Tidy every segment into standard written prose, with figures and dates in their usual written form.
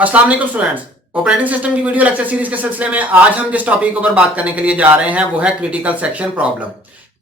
अस्सलाम वालेकुम students. Operating system की वीडियो लेक्चर सीरीज के सिलसिले में आज हम जिस टॉपिक के ऊपर बात करने के लिए जा रहे हैं वो है critical section problem.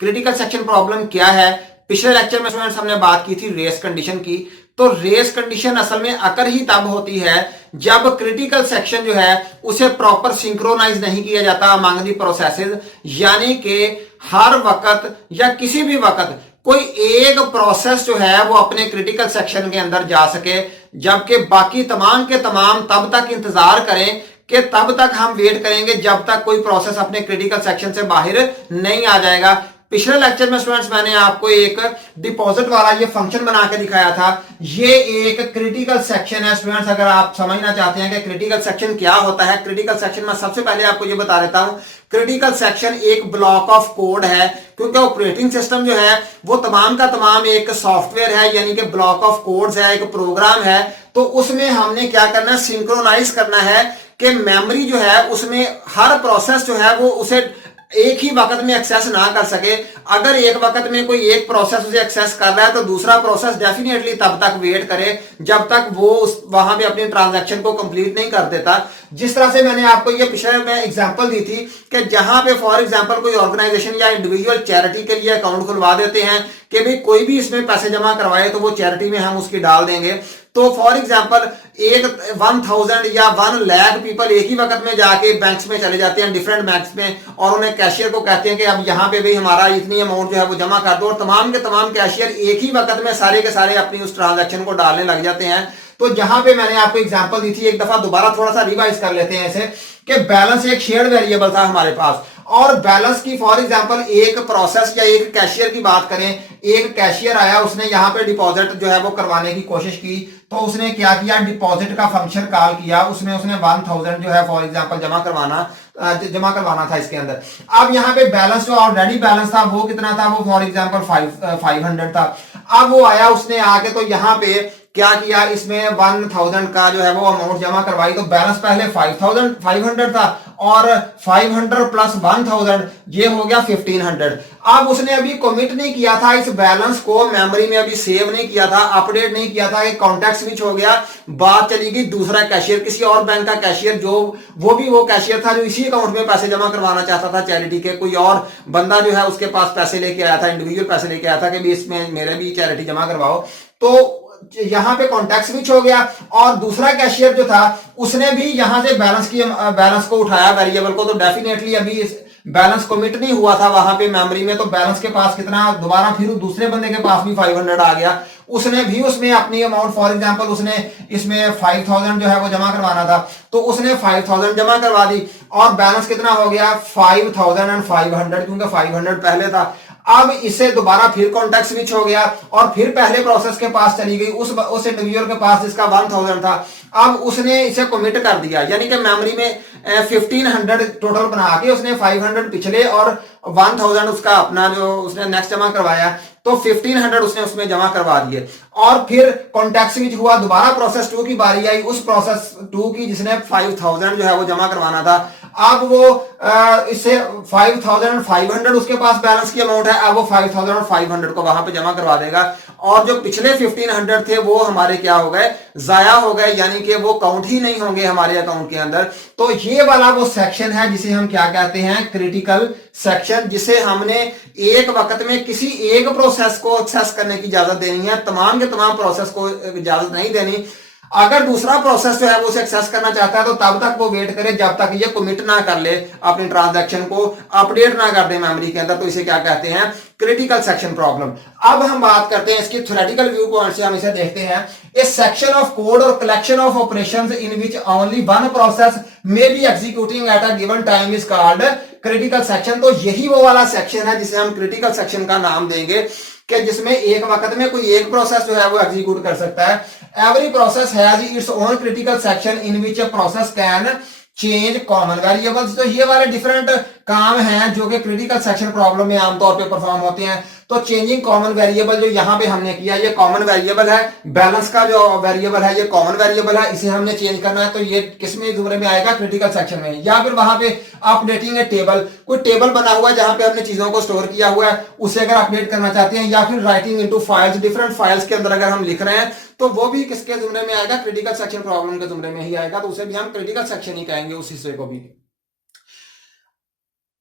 Critical section problem क्या है? पिछले लेक्चर में स्टूडेंट्स हमने बात की थी रेस कंडीशन की। तो रेस कंडीशन असल में अकर ही तब होती है जब क्रिटिकल सेक्शन जो है उसे प्रॉपर सिंक्रोनाइज नहीं किया जाता अमंग दी प्रोसेसेस, यानी कि हर वक्त या किसी भी वक्त कोई एक प्रोसेस जो है वो अपने क्रिटिकल सेक्शन के अंदर जा सके, जबकि बाकी तमाम के तमाम तब तक इंतजार करें कि तब तक हम वेट करेंगे जब तक कोई प्रोसेस अपने क्रिटिकल सेक्शन से बाहर नहीं आ जाएगा। पिछले लेक्चर में स्टूडेंट्स मैंने आपको एक डिपॉजिट वाला ये फंक्शन बना के दिखाया था। ये एक क्रिटिकल सेक्शन है स्टूडेंट्स। अगर आप समझना चाहते हैं कि क्रिटिकल सेक्शन क्या होता है, क्रिटिकल सेक्शन में सबसे पहले आपको ये बता देता हूं, क्रिटिकल सेक्शन एक ब्लॉक ऑफ कोड है, क्योंकि ऑपरेटिंग सिस्टम जो है वो तमाम का तमाम एक सॉफ्टवेयर है, यानी कि ब्लॉक ऑफ कोड्स है, एक प्रोग्राम है। तो उसमें हमने क्या करना है, सिंक्रोनाइज करना है कि मेमोरी जो है उसमें हर प्रोसेस जो है वो उसे एक ही वक्त में एक्सेस ना कर सके। अगर एक वक्त में कोई एक प्रोसेस उसे एक्सेस कर रहा है तो दूसरा प्रोसेस डेफिनेटली तब तक वेट करे जब तक वो वहां पे अपनी ट्रांजैक्शन को कंप्लीट नहीं कर देता। जिस तरह से मैंने आपको ये पिछले में एग्जांपल दी थी कि जहां पे फॉर एग्जांपल कोई ऑर्गेनाइजेशन या इंडिविजुअल चैरिटी के लिए अकाउंट खुलवा देते हैं कि भाई कोई भी इसमें पैसे जमा करवाए तो वो चैरिटी में हम उसकी डाल देंगे। तो फॉर एग्जांपल एक 1000 या 1 लाख पीपल एक ही वक्त में जाके बैंक्स में चले जाते हैं, डिफरेंट बैंक्स में, और उन्हें कैशियर को कहते हैं कि अब यहाँ पे भी हमारा इतनी अमाउंट जो है वो जमा कर दो, और तमाम के तमाम कैशियर एक ही वक्त में सारे के सारे अपनी उस ट्रांजैक्शन को डालने लग जाते हैं। तो जहां पे मैंने आपको एग्जांपल दी थी, एक दफा दोबारा थोड़ा सा रिवाइज कर लेते हैं ऐसे कि बैलेंस एक शेयर्ड वेरिएबल था हमारे पास, और बैलेंस की फॉर एग्जांपल एक प्रोसेस या एक कैशियर की बात करें, एक कैशियर आया, उसने यहाँ पे डिपॉजिट जो है वो करवाने की कोशिश की। तो उसने क्या किया, डिपॉजिट का फंक्शन कॉल किया, उसमें उसने 1000 जो है फॉर एग्जांपल जमा करवाना था इसके अंदर। अब यहाँ पे बैलेंस जो ऑलरेडी बैलेंस था वो कितना था, वो फॉर एग्जांपल 500 था। अब वो आया, उसने आके तो यहाँ पे क्या किया, इसमें 1000 का जो है वो अमाउंट जमा करवाई। तो बैलेंस पहले 500 था और 500 प्लस 1000 ये हो गया 1500। अब उसने अभी कमिट नहीं किया था इस बैलेंस को, मेमोरी में अभी सेव नहीं किया था, अपडेट नहीं किया था, एक कॉन्टैक्ट स्विच हो गया, बात चली गई दूसरा कैशियर, किसी और बैंक का कैशियर, जो वो कैशियर था जो इसी अकाउंट में पैसे जमा करवाना चाहता था चैरिटी के। कोई और बंदा जो है उसके पास पैसे लेके आया था, इंडिविजुअल पैसे लेके आया था कि भी इसमें मेरे भी चैरिटी जमा करवाओ। तो यहां पे कॉन्टैक्ट स्विच हो गया, और दूसरा कैशियर जो था उसने भी यहां से बैलेंस को उठाया वेरिएबल को। तो डेफिनेटली अभी इस बैलेंस कमिट नहीं हुआ था वहां पे मेमोरी में, तो बैलेंस के पास कितना, दोबारा फिर दूसरे बंदे के पास भी 500 आ गया। उसने भी उसमें अपनी अमाउंट फॉर एग्जांपल उसने इसमें 5000 जो है वो जमा करवाना था, तो उसने 5000 जमा करवा दी, और बैलेंस कितना हो गया 5500, क्योंकि 500 पहले था। अब इसे दोबारा फिर कॉन्टैक्ट स्विच हो गया, और फिर पहले प्रोसेस के पास चली गई, उस इंडिविजुअल के पास जिसका 1000 था। अब उसने इसे कमिट कर दिया, यानी कि मेमोरी में 1500 टोटल बना के उसने 500 पिछले और 1000 उसका अपना जो उसने नेक्स्ट जमा करवाया, तो 1500 उसने उसमें जमा करवा दिए। और फिर कॉन्टैक्ट स्विच हुआ, दोबारा प्रोसेस 2 की बारी आई, उस प्रोसेस 2 की जिसने 5000 जो है वो जमा करवाना था। अब वो इससे 5500 उसके पास बैलेंस की अमाउंट है, अब वो 5500 को वहां पे जमा करवा देगा, और जो पिछले 1500 थे वो हमारे क्या हो गए, जाया हो गए, यानी कि वो काउंट ही नहीं होंगे हमारे अकाउंट के अंदर। तो ये वाला वो सेक्शन है जिसे हम क्या कहते हैं, क्रिटिकल सेक्शन, जिसे हमने एक वक्त में किसी एक प्रोसेस को एक्सेस करने की इजाजत देनी है, तमाम के तमाम प्रोसेस को इजाजत नहीं देनी। अगर दूसरा प्रोसेस जो है वो उसे एक्सेस करना चाहता है तो तब तक वो वेट करे जब तक ये कमिट ना कर ले, अपनी ट्रांजैक्शन को अपडेट ना कर दे मेमोरी के अंदर। तो इसे क्या कहते हैं, क्रिटिकल सेक्शन प्रॉब्लम। अब हम बात करते हैं इसकी थ्योरेटिकल व्यू पॉइंट से, हम इसे देखते हैं। ए सेक्शन ऑफ कोड और collection of operations in which only one process may be executing at a given time is called critical section. तो यही वो वाला सेक्शन है जिसे हम क्रिटिकल सेक्शन का नाम देंगे, कि जिसमें एक वक्त में कोई एक प्रोसेस जो है वो एग्जीक्यूट कर सकता है। Every process has its own critical section in which a process can change common variables. तो ये वाले डिफरेंट काम हैं जो कि क्रिटिकल सेक्शन प्रॉब्लम में आमतौर पे परफॉर्म होते हैं। तो चेंजिंग कॉमन वेरिएबल जो यहाँ पे हमने किया, ये कॉमन वेरिएबल है, बैलेंस का जो वेरिएबल है ये कॉमन वेरिएबल है, इसे हमने चेंज करना है। तो ये किसमें जुमरे में आएगा, क्रिटिकल सेक्शन में। या फिर वहां पे अपडेटिंग है टेबल, कोई टेबल बना हुआ है जहां पे हमने चीजों को स्टोर किया हुआ है, उसे अगर अपडेट करना चाहते हैं, या फिर writing into files, different files के अंदर अगर हम लिख रहे हैं, तो वो भी किसके जुमरे में आएगा, क्रिटिकल सेक्शन प्रॉब्लम के जुमरे में ही आएगा। तो उसे भी हम क्रिटिकल सेक्शन ही कहेंगे, उस हिस्से को भी।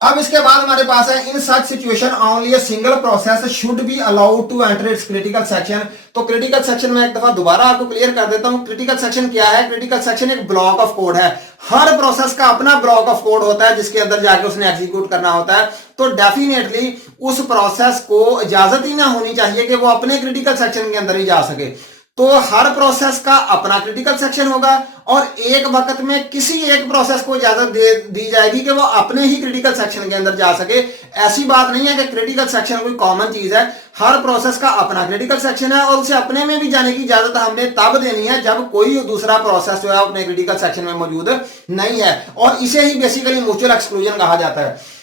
अब इसके बाद हमारे पास है in such situation only a single process should be allowed to enter its critical section. तो क्रिटिकल सेक्शन में एक दफा दोबारा आपको क्लियर कर देता हूं, क्रिटिकल सेक्शन क्या है। क्रिटिकल सेक्शन एक ब्लॉक ऑफ कोड है, हर प्रोसेस का अपना ब्लॉक ऑफ कोड होता है जिसके अंदर जाके उसने एग्जीक्यूट करना होता है। तो डेफिनेटली उस प्रोसेस को इजाजत ही ना होनी चाहिए कि वो अपने क्रिटिकल सेक्शन के अंदर ही जा सके। तो हर प्रोसेस का अपना क्रिटिकल सेक्शन होगा और एक वक्त में किसी एक प्रोसेस को इजाजत दी जाएगी कि वो अपने ही क्रिटिकल सेक्शन के अंदर जा सके। ऐसी बात नहीं है कि क्रिटिकल सेक्शन कोई कॉमन चीज है, हर प्रोसेस का अपना क्रिटिकल सेक्शन है और उसे अपने में भी जाने की इजाजत हमने तब देनी है जब कोई दूसरा प्रोसेस जो है अपने क्रिटिकल सेक्शन में मौजूद नहीं है। और इसे ही बेसिकली म्यूचुअल एक्सक्लूजन कहा जाता है।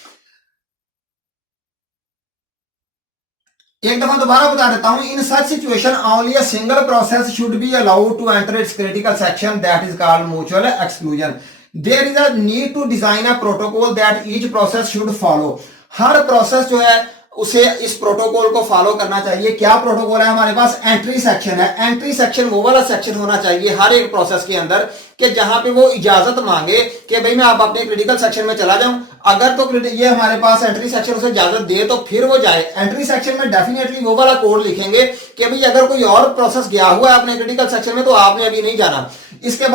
एक दफा दोबारा बता देता हूं, in such situation only a single process should be allowed to enter its critical section, that is called mutual exclusion. There is a need to design a protocol that each process should follow. हर process जो है उसे इस protocol को follow करना चाहिए। क्या protocol है हमारे पास, एंट्री सेक्शन है। एंट्री सेक्शन वो वाला सेक्शन होना चाहिए हर एक प्रोसेस के अंदर कि जहां पे वो इजाजत मांगे कि भाई मैं आप अपने क्रिटिकल सेक्शन में चला जाऊं। अगर तो ये हमारे पास एंट्री सेक्शन उसे इजाजत दे तो फिर वो जाए। एंट्री सेक्शन में डेफिनेटली वो वाला कोड लिखेंगे कि भाई अगर कोई और प्रोसेस गया हुआ है अपने क्रिटिकल सेक्शन में तो आपने अभी नहीं जाना। इसके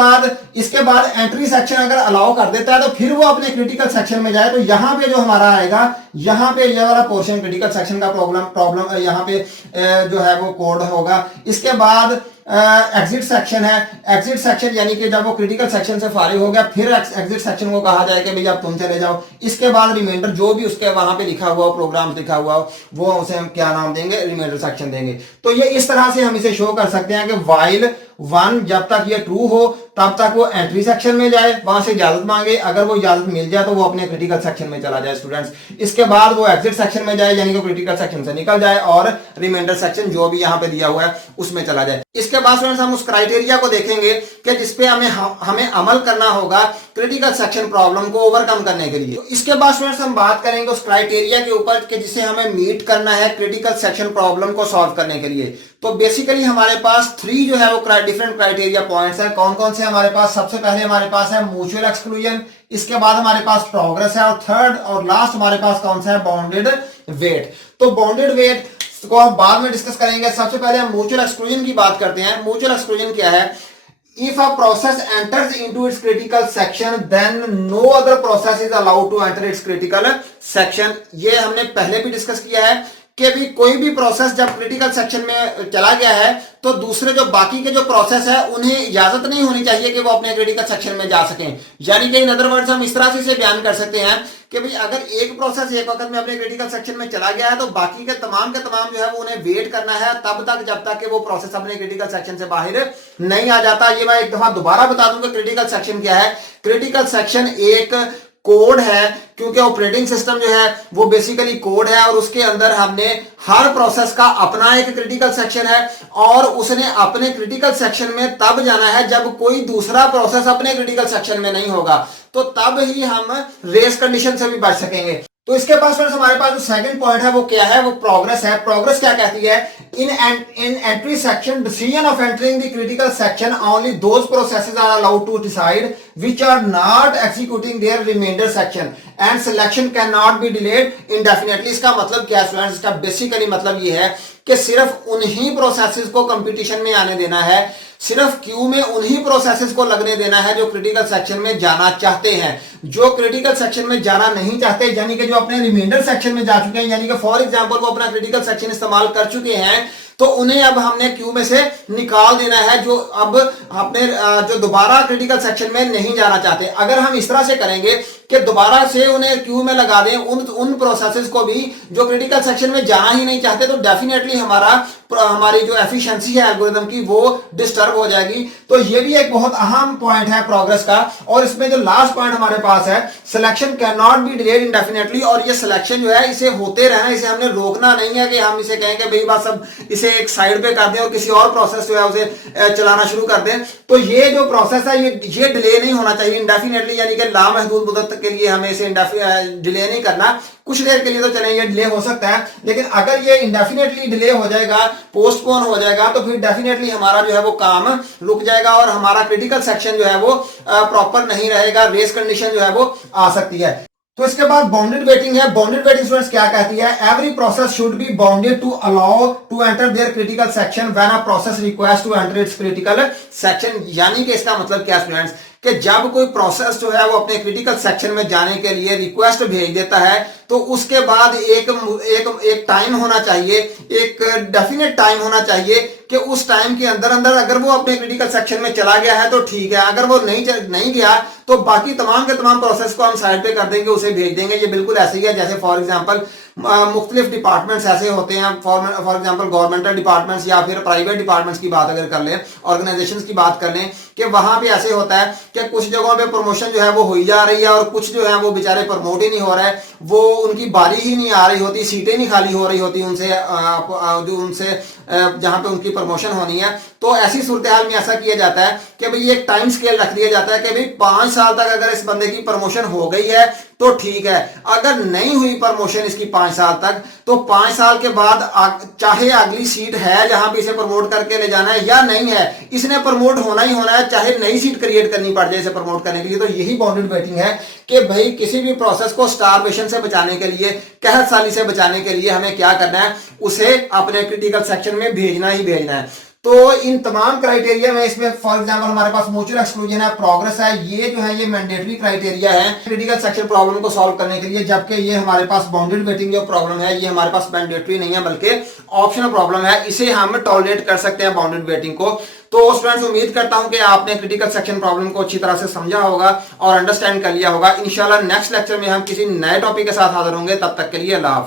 बाद एंट्री सेक्शन अगर अलाउ कर देता है तो फिर वो अपने क्रिटिकल सेक्शन में जाए। तो यहां पे जो हमारा आएगा, यहां पे ये वाला पोर्शन क्रिटिकल सेक्शन का प्रॉब्लम यहां पे जो है वो कोड होगा। इसके बाद एग्जिट सेक्शन है। एग्जिट सेक्शन यानी कि जब वो क्रिटिकल सेक्शन से फारिग हो गया फिर एग्जिट सेक्शन को कहा जाए कि भाई अब तुम चले जाओ। इसके बाद रिमाइंडर जो भी उसके वहां पे लिखा हुआ प्रोग्राम लिखा हुआ वो उसे हम क्या नाम देंगे, रिमाइंडर सेक्शन देंगे। तो ये इस तरह से हम इसे शो कर सकते हैं कि व्हाइल 1 जब तक ये ट्रू हो तब तक वो एंट्री सेक्शन में जाए, वहां से इजाजत मांगे, अगर वो इजाजत मिल जाए तो वो अपने क्रिटिकल सेक्शन में चला जाए स्टूडेंट्स। इसके बाद वो एग्जिट सेक्शन में जाए यानी कि क्रिटिकल सेक्शन से निकल जाए और रिमाइंडर सेक्शन जो भी यहाँ पे दिया हुआ है उसमें चला जाए। इसके बाद स्टूडेंट्स हम उस क्राइटेरिया को देखेंगे कि जिसपे हमें अमल करना होगा क्रिटिकल सेक्शन प्रॉब्लम को ओवरकम करने के लिए। तो इसके बाद स्टूडेंट्स हम बात करेंगे उस क्राइटेरिया के ऊपर कि जिसे हमें मीट करना है क्रिटिकल सेक्शन प्रॉब्लम को सॉल्व करने के लिए। तो बेसिकली हमारे पास 3 जो है वो डिफरेंट क्राइटेरिया पॉइंट्स हैं। कौन कौन से हमारे पास, सबसे पहले हमारे पास है म्यूचुअल एक्सक्लूजन, इसके बाद हमारे पास प्रोग्रेस है और थर्ड और लास्ट हमारे पास कौन सा है, बाउंडेड वेट। तो बाउंडेड वेट को हम बाद में डिस्कस करेंगे। सबसे पहले हम म्यूचुअल एक्सक्लूजन की बात करते हैं। म्यूचुअल एक्सक्लूजन क्या है, if a process enters into its critical section then no other process is allowed to enter its critical section। ये हमने पहले भी डिस्कस किया है कि भी कोई भी प्रोसेस जब क्रिटिकल सेक्शन में चला गया है तो दूसरे जो बाकी के जो प्रोसेस है उन्हें इजाजत नहीं होनी चाहिए कि वो अपने क्रिटिकल सेक्शन में जा सकें। यानी कि इन अदर वर्ड्स हम इस तरह से इसे बयान कर सकते हैं कि भाई अगर एक प्रोसेस एक वक्त में अपने क्रिटिकल सेक्शन में चला गया है तो बाकी के तमाम जो है वो उन्हें वेट करना है तब तक जब तक कि वो प्रोसेस अपने क्रिटिकल सेक्शन से बाहर नहीं आ जाता। ये मैं एक दफा दोबारा बता दूंगा क्रिटिकल सेक्शन क्या है। क्रिटिकल सेक्शन एक कोड है क्योंकि ऑपरेटिंग सिस्टम जो है वो बेसिकली कोड है और उसके अंदर हमने हर प्रोसेस का अपना एक क्रिटिकल सेक्शन है और उसने अपने क्रिटिकल सेक्शन में तब जाना है जब कोई दूसरा प्रोसेस अपने क्रिटिकल सेक्शन में नहीं होगा, तो तब ही हम रेस कंडीशन से भी बच सकेंगे। तो इसके पास हमारे पास जो सेकंड पॉइंट है वो क्या है, वो प्रोग्रेस है। प्रोग्रेस क्या कहती है, in entry section decision of entering the critical section only those processes are allowed to decide which are not executing their remainder section and selection can not be delayed indefinitely. इसका मतलब क्या है students, इसका basically मतलब ये है कि सिर्फ उन्हीं प्रोसेसेस को कंपटीशन में आने देना है, सिर्फ क्यू में उन्हीं प्रोसेसेस को लगने देना है जो क्रिटिकल सेक्शन में जाना चाहते हैं। जो क्रिटिकल सेक्शन में जाना नहीं चाहते यानी कि जो अपने रिमाइंडर सेक्शन में जा चुके हैं, यानी कि फॉर एग्जांपल वो अपना क्रिटिकल सेक्शन इस्तेमाल कर चुके हैं, तो उन्हें अब हमने क्यू में से निकाल देना है जो अब अपने जो दोबारा क्रिटिकल सेक्शन में नहीं जाना चाहते। अगर हम इस तरह से करेंगे कि दोबारा से उन्हें क्यू में लगा दें उन प्रोसेसेस को भी जो क्रिटिकल सेक्शन में जाना ही नहीं चाहते, तो डेफिनेटली हमारी जो एफिशिएंसी है एल्गोरिथम की वो डिस्टर्ब हो जाएगी। तो ये भी एक बहुत अहम पॉइंट है प्रोग्रेस का। और इसमें जो लास्ट पॉइंट हमारे पास है, selection can not be delayed indefinitely. और ये सिलेक्शन जो है इसे होते रहना, इसे हमने रोकना नहीं है कि हम इसे कहें कि भाई बस अब इसे एक साइड पे कर दें और किसी और प्रोसेस जो है उसे चलाना शुरू कर दें। तो ये जो प्रोसेस है ये डिले नहीं होना चाहिए इंडेफिनेटली, यानी कि लामहदूद मुद्दत के लिए हमें इसे डिले नहीं करना। कुछ देर के लिए तो चलें, ये डिले हो सकता है, लेकिन अगर ये इंडेफिनेटली डिले हो जाएगा, पोस्टपोन हो जाएगा, तो फिर डेफिनेटली हमारा जो है वो काम रुक जाएगा और हमारा क्रिटिकल सेक्शन जो है वो प्रॉपर नहीं रहेगा, रेस कंडीशन जो है वो आ सकती है। तो इसके बाद बाउंडेड वेटिंग है। बाउंडेड वेटिंग स्टूडेंट्स क्या कहती है? Every process should be bounded to allow to enter their critical section when a process request to enter its critical section. यानी कि इसका मतलब क्या स्टूडेंट्स, कि जब कोई प्रोसेस जो है वो अपने क्रिटिकल सेक्शन में जाने के लिए रिक्वेस्ट भेज देता है, तो उसके बाद एक टाइम होना चाहिए, एक डेफिनेट टाइम होना चाहिए कि उस टाइम के अंदर अगर वो अपने क्रिटिकल सेक्शन में चला गया है तो ठीक है, अगर वो नहीं गया तो बाकी तमाम के तमाम प्रोसेस को हम साइड पे कर देंगे, उसे भेज देंगे। ये बिल्कुल ऐसे ही है जैसे फॉर एग्जांपल मुख्तलिफ डिपार्टमेंट्स ऐसे होते हैं, फॉर एग्जांपल गवर्नमेंटल डिपार्टमेंट्स या फिर प्राइवेट डिपार्टमेंट्स की बात अगर कर लें, ऑर्गेनाइजेशंस की बात कर लें, कि वहां पे ऐसे होता है कि कुछ जगहों पे प्रमोशन जो है वो हो जा रही है और कुछ जो है वो बेचारे प्रमोट ही नहीं हो रहा है, वो उनकी बारी ही नहीं आ रही होती, सीटें नहीं खाली हो रही होती उनसे जहां पे उनकी प्रमोशन होनी है। तो ऐसी सूरत हाल में ऐसा किया जाता है कि भाई एक टाइम स्केल रख दिया जाता है कि भाई 5 साल तक अगर इस बंदे की प्रमोशन हो गई है तो ठीक है, अगर नहीं हुई प्रमोशन इसकी 5 साल तक, तो 5 साल के बाद चाहे अगली सीट है जहां पे इसे प्रमोट करके ले जाना है या नहीं है, इसने प्रमोट होना ही होना है, चाहे नई सीट क्रिएट करनी पड़ जाए इसे प्रमोट करने के लिए। तो यही बाउंडेड वेटिंग है कि भाई किसी भी प्रोसेस को स्टारवेशन से बचाने के लिए, कहत साली से बचाने के लिए हमें क्या करना है, उसे अपने क्रिटिकल सेक्शन में भेजना ही भेजना है। तो इन तमाम क्राइटेरिया में इसमें फॉर एग्जांपल हमारे पास म्यूचुअल एक्सक्लूजन है, प्रोग्रेस है, ये जो है ये मैंडेटरी क्राइटेरिया है क्रिटिकल सेक्शन प्रॉब्लम को सॉल्व करने के लिए, जबकि ये हमारे पास बाउंडेड वेटिंग जो प्रॉब्लम है ये हमारे पास मैंडेटरी नहीं है बल्कि ऑप्शनल प्रॉब्लम है, इसे हम टॉलरेट कर सकते हैं बाउंडेड वेटिंग को। तो स्टूडेंट्स उम्मीद करता हूं कि आपने क्रिटिकल सेक्शन प्रॉब्लम को अच्छी तरह से समझा होगा और अंडरस्टैंड कर लिया होगा। इंशाल्लाह नेक्स्ट लेक्चर में हम किसी नए टॉपिक के साथ हाजिर होंगे, तब तक के लिए अल्लाह हाफ़िज़।